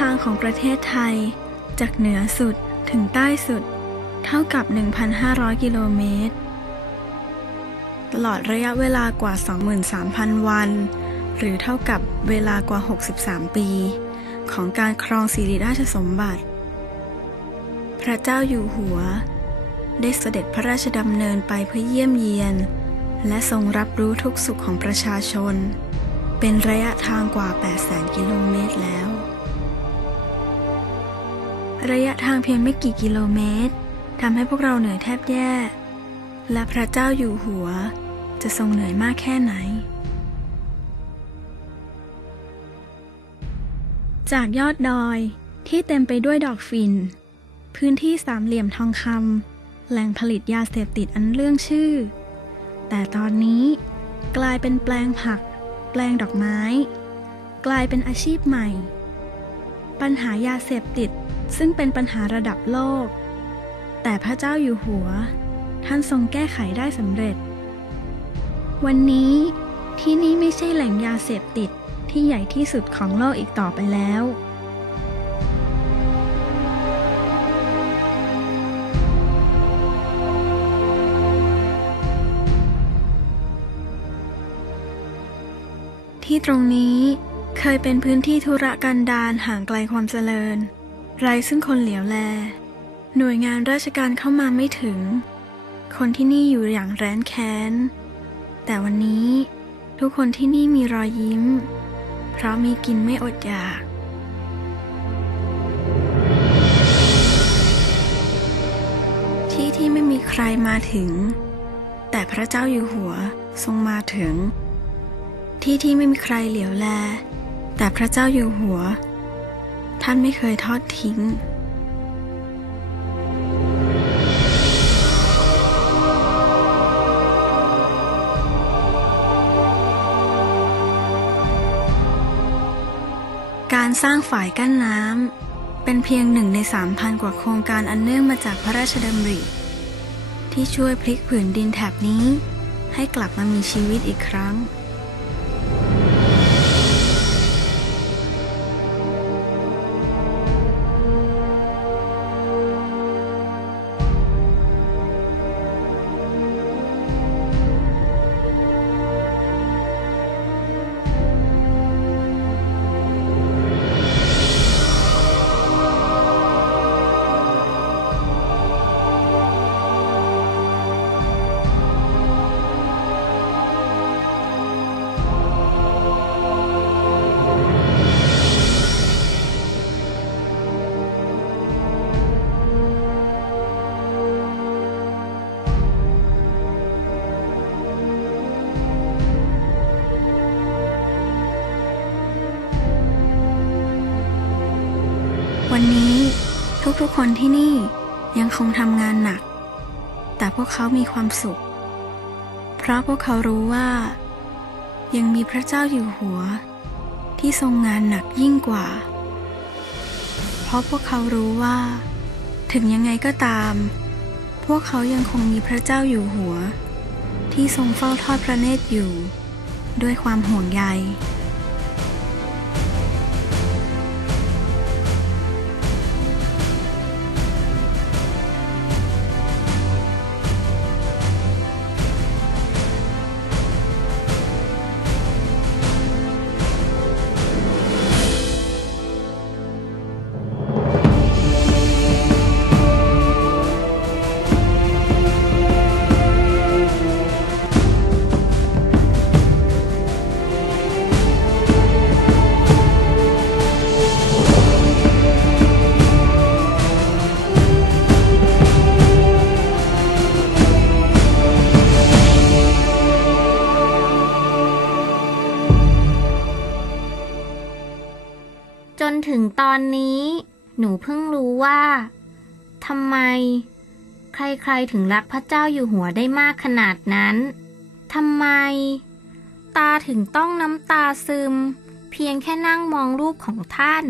ทางของประเทศไทย จากเหนือสุดถึงใต้สุด เท่ากับ 1,500 กิโลเมตร ตลอดระยะเวลากว่า 23,000 วัน หรือเท่ากับเวลากว่า 63 ปี ของการครองสิริราชสมบัติ พระเจ้าอยู่หัว ได้เสด็จพระราชดำเนินไปเพื่อเยี่ยมเยียน และทรงรับรู้ทุกสุขของประชาชนเป็นระยะทางกว่า 800,000 กิโลเมตรแล้ว ระยะทางเพียงไม่กี่กิโลเมตรทำให้พวกเราเหนื่อยแทบแย่ และพระเจ้าอยู่หัว จะทรงเหนื่อยมากแค่ไหน จากยอดดอยที่เต็มไปด้วยดอกฝิ่นพื้นที่สามเหลี่ยมทองคำแหล่งผลิตยาเสพติดอันเรื่องชื่อ แต่ตอนนี้กลายเป็นแปลงผัก แปลงดอกไม้ กลายเป็นอาชีพใหม่ ปัญหายาเสพติด ซึ่งเป็นปัญหาระดับโลก แต่พระเจ้าอยู่หัว ท่านทรงแก้ไขได้สำเร็จ วันนี้ที่นี่ไม่ใช่แหล่งยาเสพติดที่ใหญ่ที่สุดของโลกอีกต่อไปแล้ว ที่ตรงนี้เคยเป็นพื้นที่ธุรกันดารห่างไกลความเจริญ ไร้ซึ่งคนเหลียวแล หน่วยงานราชการเข้ามาไม่ถึง คนที่นี่อยู่อย่างแร้นแค้น แต่วันนี้ทุกคนที่นี่มีรอยยิ้ม เพราะมีกินไม่อดอยากที่ที่ไม่มีใครมาถึง แต่พระเจ้าอยู่หัวทรงมาถึง ที่ที่ไม่มีใครเหลียวแล แต่พระเจ้าอยู่หัว ท่านไม่เคยทอดทิ้ง การสร้างฝ่ายกั้นน้ำเป็นเพียงหนึ่งในสามพันกว่าโครงการอันเนื่องมาจากพระราชดำริ ที่ช่วยพลิกผืนดินแถบนี้ให้กลับมามีชีวิตอีกครั้ง ทุกๆคนที่นี่ยังคงทำงานหนัก แต่พวกเขามีความสุข เพราะพวกเขารู้ว่า ยังมีพระเจ้าอยู่หัว ที่ทรงงานหนักยิ่งกว่า เพราะพวกเขารู้ว่า ถึงยังไงก็ตาม พวกเขายังคงมีพระเจ้าอยู่หัว ที่ทรงเฝ้าทอดพระเนตรอยู่ ด้วยความห่วงใย ถึงตอนนี้ หนูเพิ่งรู้ว่าทำไม ใครๆถึงรักพระเจ้าอยู่หัวได้มากขนาดนั้นทำไม ตาถึงต้องน้ำตาซึม เพียงแค่นั่งมองรูปของท่าน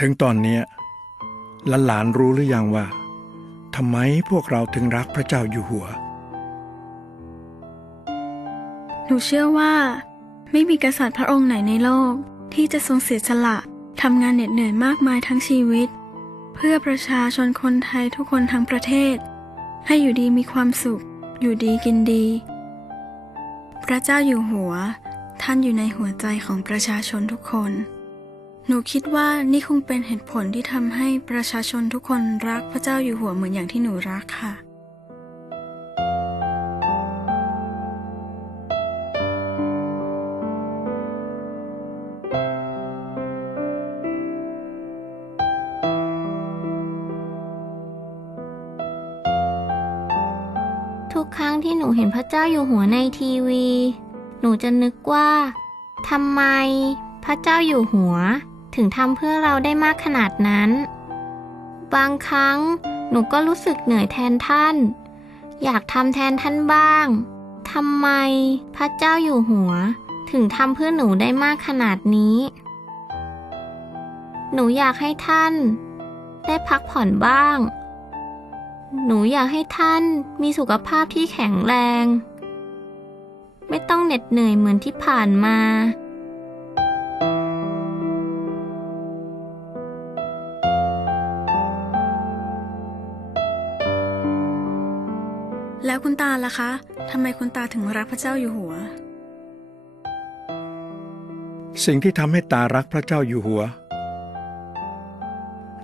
ถึงตอนนี้ยหลานๆรู้หรือยังว่าทำไมพวกเราถึงรักพระเจ้าอยู่หัว หนูเชื่อว่า ไม่มีกษัตริย์พระองค์ไหนในโลก ที่จะทรงเสียสละทำงานเหน็ดเหนื่อยมากมายทั้งชีวิต เพื่อประชาชนคนไทยทุกคนทั้งประเทศ ให้อยู่ดีมีความสุข อยู่ดีกินดี พระเจ้าอยู่หัว ท่านอยู่ในหัวใจของประชาชนทุกคน หนูคิดว่านี่คงเป็นเหตุผลที่ทำให้ประชาชนทุกคนรักพระเจ้าอยู่หัวเหมือนอย่างที่หนูรักค่ะ ทุกครั้งที่หนูเห็นพระเจ้าอยู่หัวในทีวี หนูจะนึกว่าทำไม ระเจ้าอยู่หัว ถึงทำเพื่อเราได้มากขนาดนั้น บางครั้งหนูก็รู้สึกเหนื่อยแทนท่าน อยากทำแทนท่านบ้างทำไมพระเจ้าอยู่หัว ถึงทำเพื่อหนูได้มากขนาดนี้ หนูอยากให้ท่าน ได้พักผ่อนบ้าง หนูอยากให้ท่านมีสุขภาพที่แข็งแรง ไม่ต้องเหน็ดเหนื่อยเหมือนที่ผ่านมา แล้วคุณตาล่ะคะทำไมคุณตาถึงรักพระเจ้าอยู่หัว สิ่งที่ทำให้ตารักพระเจ้าอยู่หัว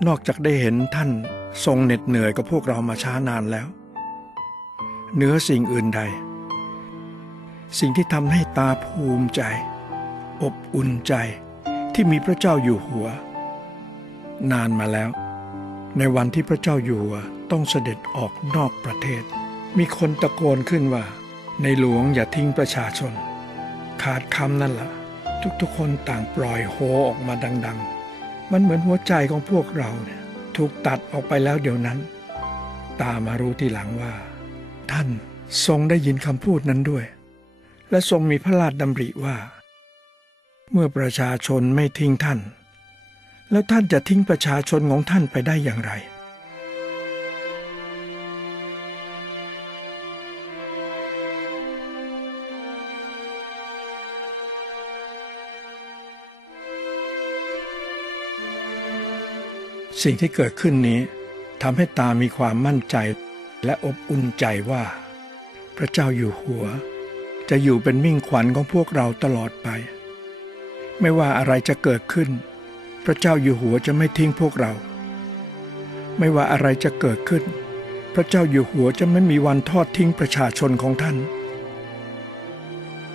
นอกจากได้เห็นท่านทรงเหน็ดเหนื่อยกับพวกเรามาช้านานแล้วเหนือสิ่งอื่นใด สิ่งที่ทำให้ตาภูมิใจ อบอุ่นใจที่มีพระเจ้าอยู่หัว นานมาแล้ว ในวันที่พระเจ้าอยู่หัวต้องเสด็จออกนอกประเทศ มีคนตะโกนขึ้นว่า ในหลวงอย่าทิ้งประชาชน ขาดคำนั่นละ่ะ ทุกๆคนต่างปล่อยโฮออกมาดัง ๆ มันเหมือนหัวใจของพวกเราเนี่ยถูกตัดออกไปแล้วเดี๋ยวนั้น ตามารู้ทีหลังว่า ท่านทรงได้ยินคำพูดนั้นด้วย และทรงมีพระราชดำริว่า เมื่อประชาชนไม่ทิ้งท่าน แล้วท่านจะทิ้งประชาชนของท่านไปได้อย่างไร สิ่งที่เกิดขึ้นนี้ทำให้ตามีความมั่นใจและอบอุ่นใจว่า พระเจ้าอยู่หัว จะอยู่เป็นมิ่งขวัญของพวกเราตลอดไป ไม่ว่าอะไรจะเกิดขึ้น พระเจ้าอยู่หัวจะไม่ทิ้งพวกเรา ไม่ว่าอะไรจะเกิดขึ้น พระเจ้าอยู่หัวจะไม่มีวันทอดทิ้งประชาชนของท่าน